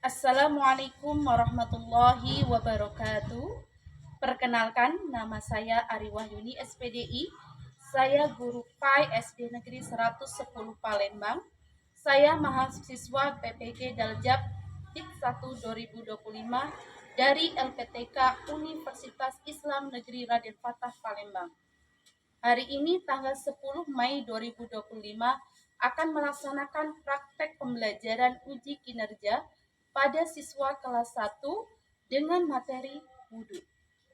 Assalamualaikum warahmatullahi wabarakatuh. Perkenalkan, nama saya Ari Wahyuni SPDI. Saya guru PAI SD Negeri 110 Palembang. Saya mahasiswa PPG Daljab TIP 1 2025 dari LPTK Universitas Islam Negeri Raden Fatah Palembang. Hari ini tanggal 10 Mei 2025 akan melaksanakan praktek pembelajaran uji kinerja pada siswa kelas 1 dengan materi wudhu.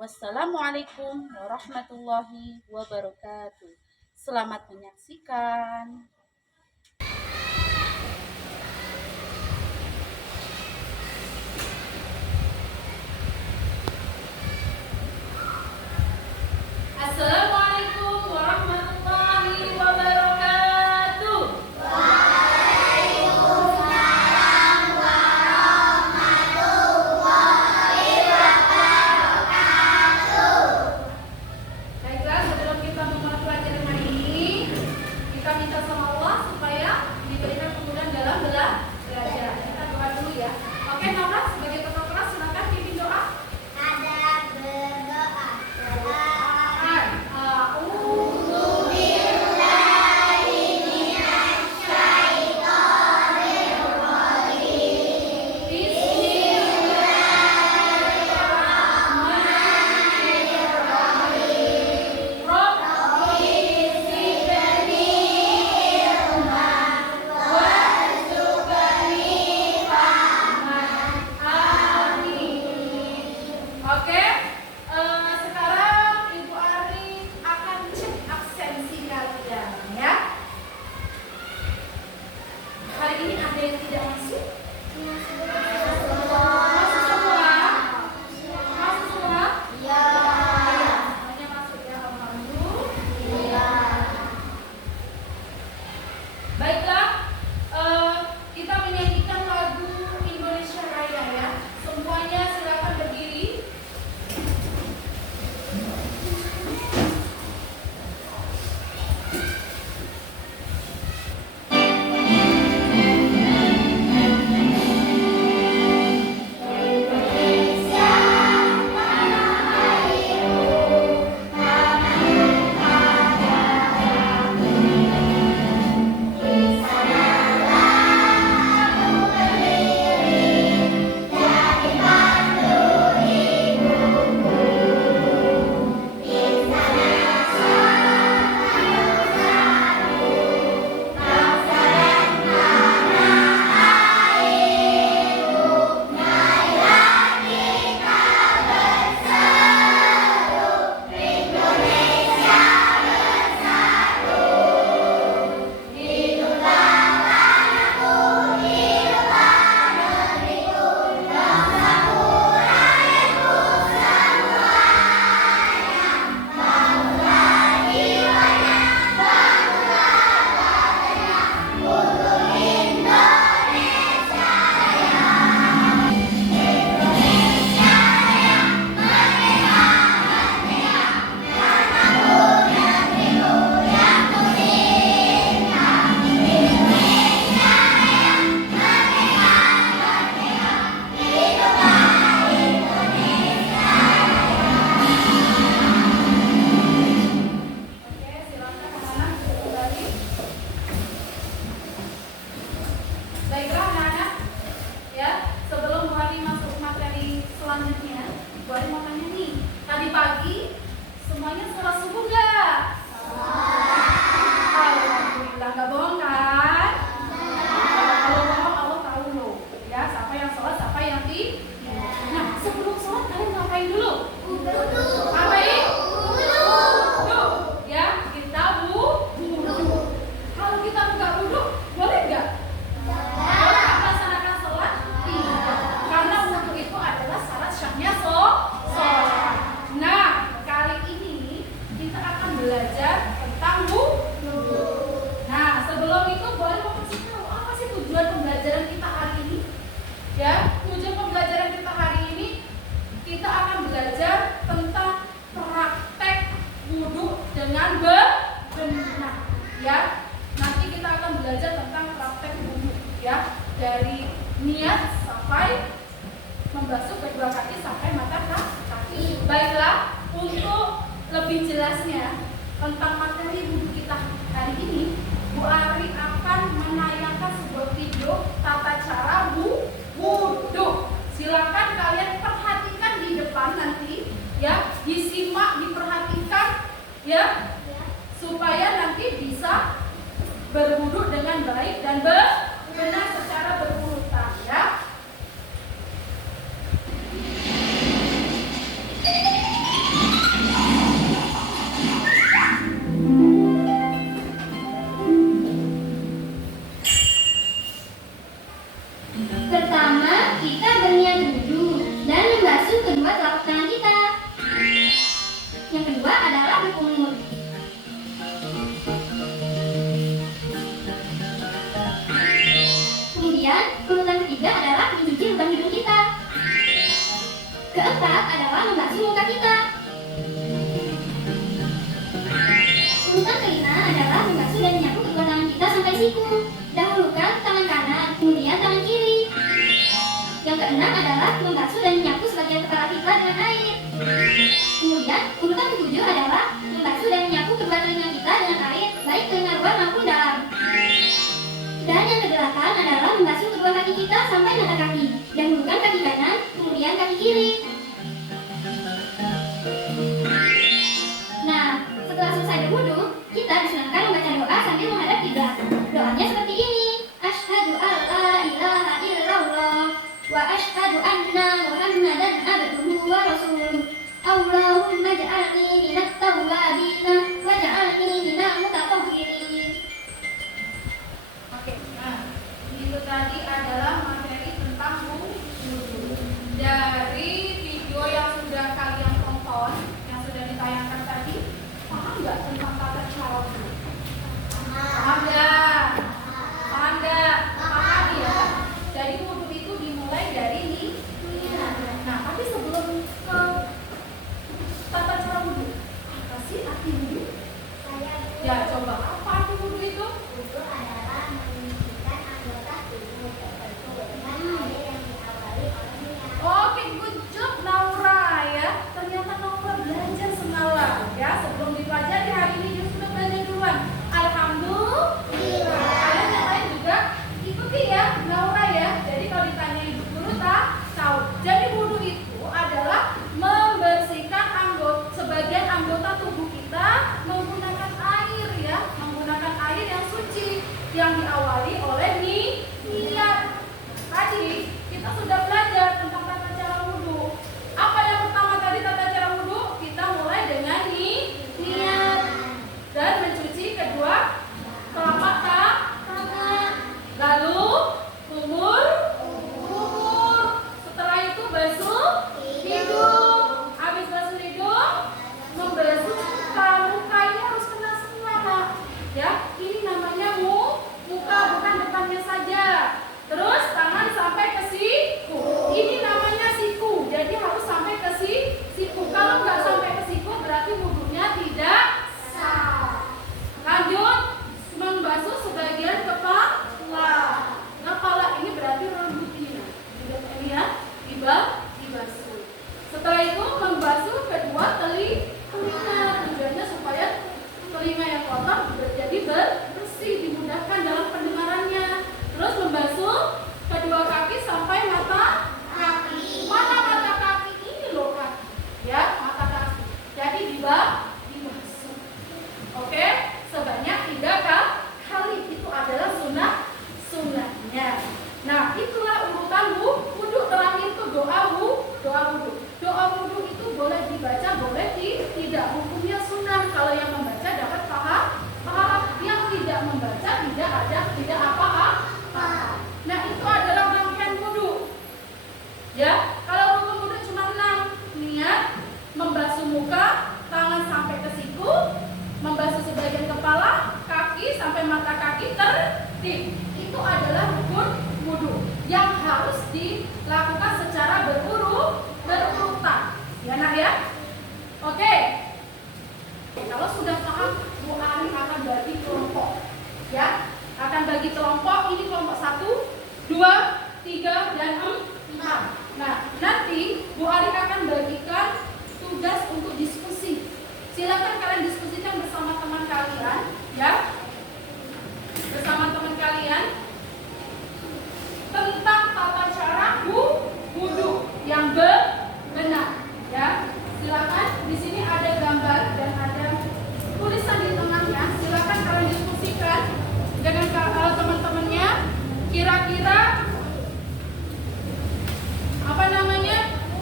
Wassalamualaikum warahmatullahi wabarakatuh. Selamat menyaksikan. Assalamualaikum warahmatullahi wabarakatuh. Baiklah, sebelum kita memulai pelajaran hari ini, kita minta sama sampai membasuh kedua kaki sampai mata kaki. Baiklah, untuk lebih jelasnya tentang materi wudhu kita hari ini, Bu Ari akan menayangkan sebuah video tata cara wudhu. Silakan kalian perhatikan di depan nanti, ya, disimak, diperhatikan, ya, supaya nanti bisa berwudhu dengan baik dan benar secara berurutan, ya. Pertama, kita berniat wudhu dan membasuh kedua telapak tangan kita. Yang kedua adalah berkumur. Kemudian, urutan ketiga adalah mencuci lubang hidung kita. Keempat adalah membasuh muka kita. Urutan kelima adalah membasuh dan menyapu kedua tangan kita sampai siku. Dahulukan tangan kanan, kemudian tangan kiri. Yang keenam adalah membasuh dan menyapu sebagian kepala kita dengan air. Kemudian, urutan ketujuh adalah membasuh dan menyapu kedua telinga kita dengan air, baik telinga luar maupun dalam. Dan yang kedelapan adalah membasuh kedua kaki kita sampai mata kaki. Dahulukan kaki kanan, kemudian kaki kiri. Nah, setelah selesai berwudu, kita disunahkan membaca doa sambil menghadap kiblat. Doanya seperti ini: Asyhadu alla ilaha illallah wa asyhadu anna Muhammadan abduhu wa rasuluh. Allahumma ja'alni minat tawwabina wa ja'alni minal mutatahhirin. Oke, nah, itu tadi adalah materi tentang wudhu. Dari video yang sudah kalian tonton, yang sudah ditayangkan tadi, paham nggak tentang tata cara wudhu? Paham nggak? Paham nggak? Paham ya? Jadi wudhu itu dimulai dari niat. Nah, tapi sebelum ke tata cara wudhu, apa sih arti wudhu? Ya, coba apa arti wudhu itu? Wudhu adalah menyucikan anggota tubuh tertentu dengan air yang diawali oleh niat. Oke, good job Naura ya. Ternyata Naura belajar semalam ya. Sebelum dipelajari hari ini dia sudah belajar duluan. Alhamdulillah. Kalian yang lain juga ikuti ya Naura ya. Jadi kalau ditanya ibu guru tahu. Jadi wudhu itu adalah membersihkan sebagian anggota tubuh kita menggunakan air ya, menggunakan air yang suci yang diawali oleh niat. Tadi kita sudah belajar tentang tata cara wudhu. Apa yang pertama tadi tata cara wudhu? Kita mulai dengan niat dan mencuci kedua telapak tangan. Lalu kumur. Setelah itu basuh hidung. Habis basuh hidung, membasuh muka ini harus kena semua, ya. Ini namanya muka, bukan depannya saja. Terus tangan sampai ke siku. Ini namanya siku. Jadi harus sampai ke siku. Kalau nggak sampai ke siku berarti wudhunya tidak sah. Lanjut, membasuh sebagian kepala. Kepala ini berarti rambutnya. Sudah terlihat? Dibasuh. Setelah itu membasuh kedua telinga. Tujuannya supaya telinga yang kotor jadi bersih, dimudahkan dalam pendengarannya. Terus membasuh kedua kaki sampai mata kaki. Mana mata kaki ini loh kaki, ya, mata kaki. Jadi dibasuh. Oke, sebanyak 3 kali. Itu adalah sunnahnya. Nah, itulah urutan wudhu. Terakhir itu doa wudhu. Doa wudhu itu boleh dibaca, boleh tidak. Hukumnya sunnah. Kalau yang membaca dapat pahala, yang tidak membaca tidak apa-apa. Nah, itu adalah rangkaian wudhu. Ya, kalau rukun wudhu cuma 6. Niat, membasuh muka, tangan sampai ke siku, membasuh sebagian kepala, kaki sampai mata kaki tertib. Itu adalah rukun wudhu yang harus dilakukan secara berurutan. Ya, nak ya? Oke. Kalau sudah paham, Bu Ari akan bagi kelompok. Ya, akan bagi kelompok. Ini kelompok 1, 2, 3, dan 4. Nah, nanti Bu Ari akan bagikan tugas untuk diskusi. Silakan kalian diskusikan bersama teman kalian, ya. Bersama teman kalian tentang tata cara wudhu yang benar, ya. Silakan, di sini ada gambar dan ada tulisan di tengahnya. Silakan kalian diskusikan dengan kalau teman-temannya kira-kira apa namanya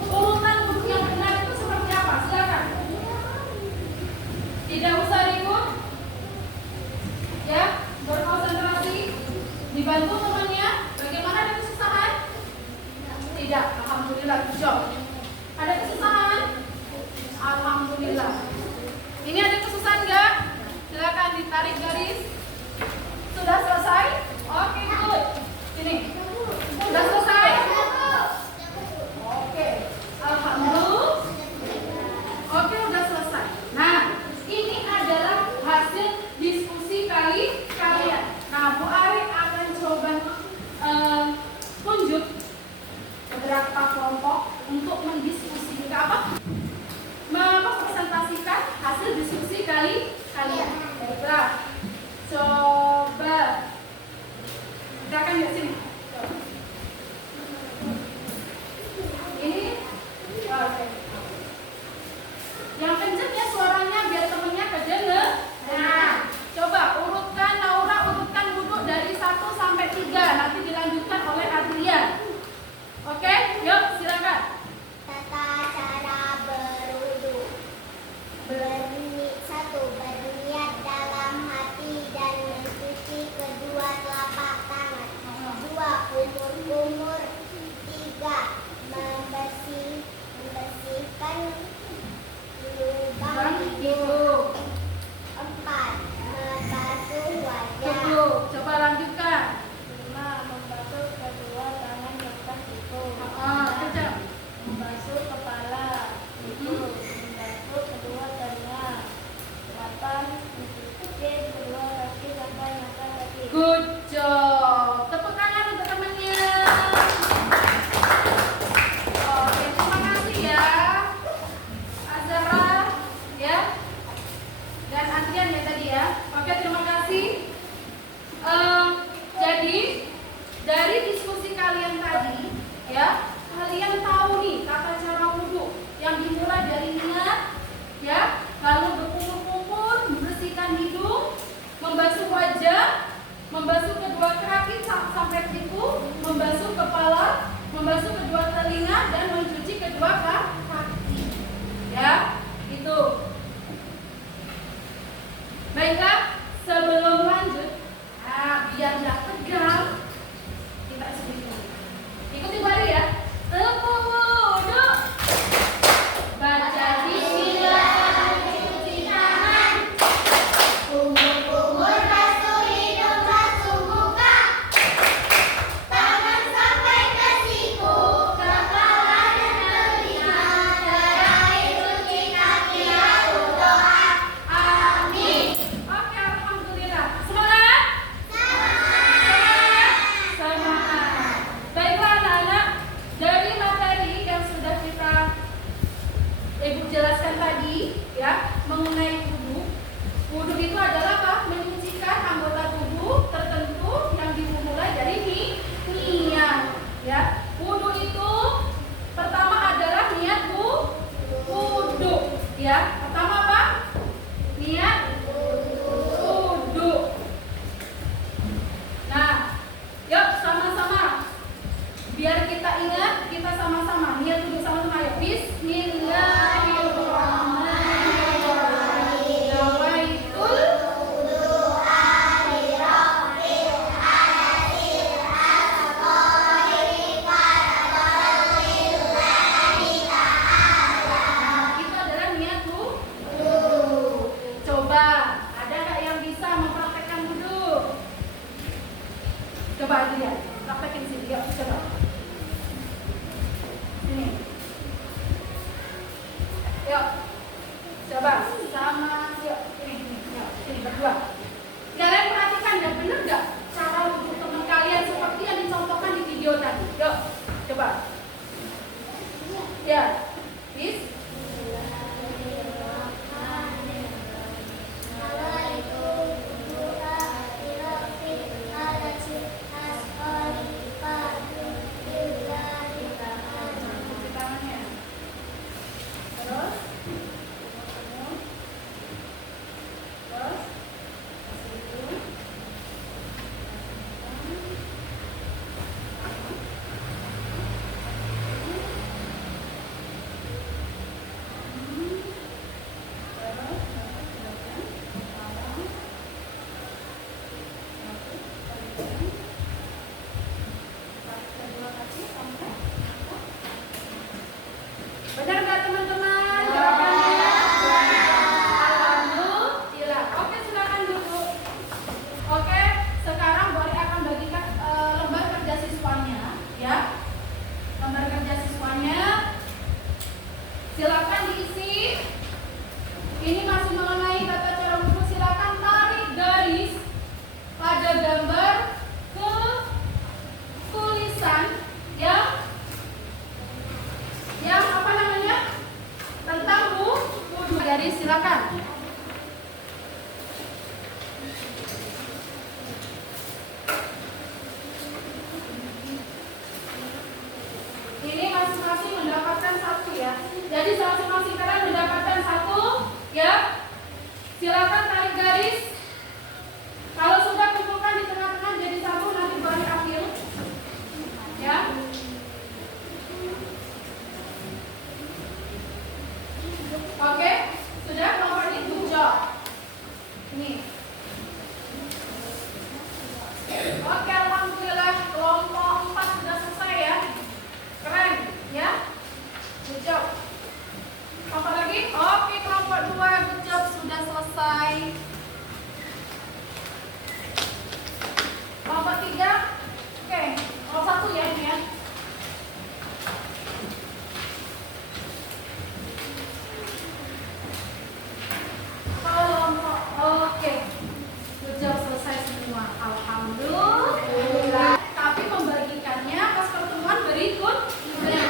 urutan wudhu yang benar itu seperti apa. Silakan. Tidak usah ribut, ya. Berkonsentrasi, dibantu temannya. Bagaimana, ada kesusahan? Tidak, alhamdulillah, job. Ada kesusahan? Alhamdulillah. Ini ada kesusahan enggak? Silakan ditarik garis. Sudah selesai? Oke, good. Sini. Sudah selesai? Oke. Alhamdulillah. Oke, udah selesai. Nah, ini adalah hasil diskusi kalian. Nah, Bu Ari akan coba tunjuk beberapa kelompok untuk mendiskusikan apa? Mempresentasikan hasil diskusi kalian. Baiklah. Coba gerakan di sini. Ini oke. Yang kenceng ya suaranya biar temennya kedenger. Nah, coba urutkan Naura, urutkan wudhu dari 1 sampai 3. Nanti dilanjutkan oleh Adrian. Oke, yuk silakan. Tata cara berwudu. Berniat dalam hati dan mencuci kedua telapak tangan. 2. Kumur-kumur. 3. Membersihkan lubang hidung. 4. Membasuh wajah. Coba lanjutkan. 5. Membasuh kedua tangan lepas siku. Kejam. Membasuh kepala. 7. Membasuh kedua telinga. 8. Mencuci kedua kaki sampai mata kaki. Good job. Tepuk tangan untuk temannya. Oke, terima kasih ya. Azara, ya. Dan Adrian ya tadi ya. Oke, terima kasih. Jadi dari diskusi kalian tadi, ya, kalian tahu nih tata cara wudhu yang dimulai dari niat, ya, lalu berkumur-kumur, membersihkan hidung, membasuh wajah, membasuh kedua kaki sampai siku, membasuh kepala, membasuh kedua telinga, dan mencuci kedua kaki. Ya, itu. Baiklah, sebelum lanjut, biar nggak tegang, kita sedikit. Ikuti Bu Ari ya. Tepuk wudhu. Baca bismillah, cuci tangan. Kumur-kumur, basuh hidung, basuh muka. Tangan sampai ke siku, kepala dan telinga. Terakhir cuci kaki, lalu doa. Amin. Oke, alhamdulillah. Semangat. Semangat. Baiklah anak-anak, dari materi yang sudah kita Ibu jelaskan tadi, ya, mengenai wudhu. Wudhu itu adalah apa? Menyucikan anggota tubuh tertentu yang dimulai dari niat. Ya, wudhu itu pertama adalah niat wudhu. Ya, pertama apa? Niat wudhu. Nah, yuk sama-sama. Biar kita ingat, kita sama-sama niat wudhu sama-sama ya. Bismillahirrahmanirrahim. Nawaitul itu adalah niat wudhu. Coba, ada nggak yang bisa mempraktekkan wudhu? Coba lihat, praktekin sini. Yuk, coba. Sini. Ya, bis. Cuci tangannya. Terus. Terus. Kasih itu. Benar nggak teman-teman? Jawabannya? Alhamdulillah. Oke, silakan duduk. Oke, sekarang Bori akan bagikan lembar kerja siswanya, ya. Lembar kerja siswanya. Silakan diisi. Ini masih mengenai tata cara menulis. Silakan tarik garis pada gambar ke tulisan yang apa namanya, tentang wudhu. Garis, silakan. Ini masing-masing mendapatkan satu ya. Jadi masing-masing kalian mendapatkan satu ya. Silakan tarik garis. Kalau sudah kumpulkan di tengah-tengah jadi satu, nanti baru akhir. Ya. Oke, sudah nomor ini good job. Ini. Oke, alhamdulillah kelompok 4 sudah selesai ya. Keren, ya. Good job. Apa lagi? Oke, kelompok 2 good job sudah selesai. Kelompok 3. Oke, kelompok 1 ya ini ya. Kelompok, oke. Good job, selesai semua. Alhamdulillah. Tapi membagikannya pas pertemuan berikutnya.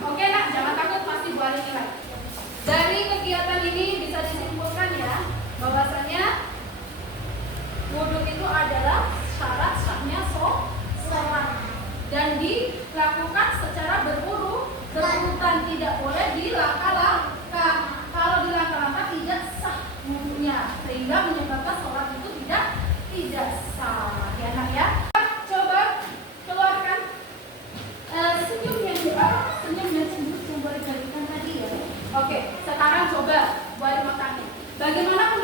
Oke nak, jangan takut, pasti boleh nilai. Dari kegiatan ini bisa disimpulkan ya, bahwasanya wudhu itu adalah syarat sahnya sholat dan dilakukan secara berurutan, tidak boleh dilangkah-langkah. Kalau dilangkah-langkah tidak sah wudhunya, sehingga menyebabkan sholat itu tidak sah. Ya nak ya. Coba keluarkan senyum yang cemburu yang boleh berikan tadi ya. Oke, sekarang coba buat matanya. Bagaimana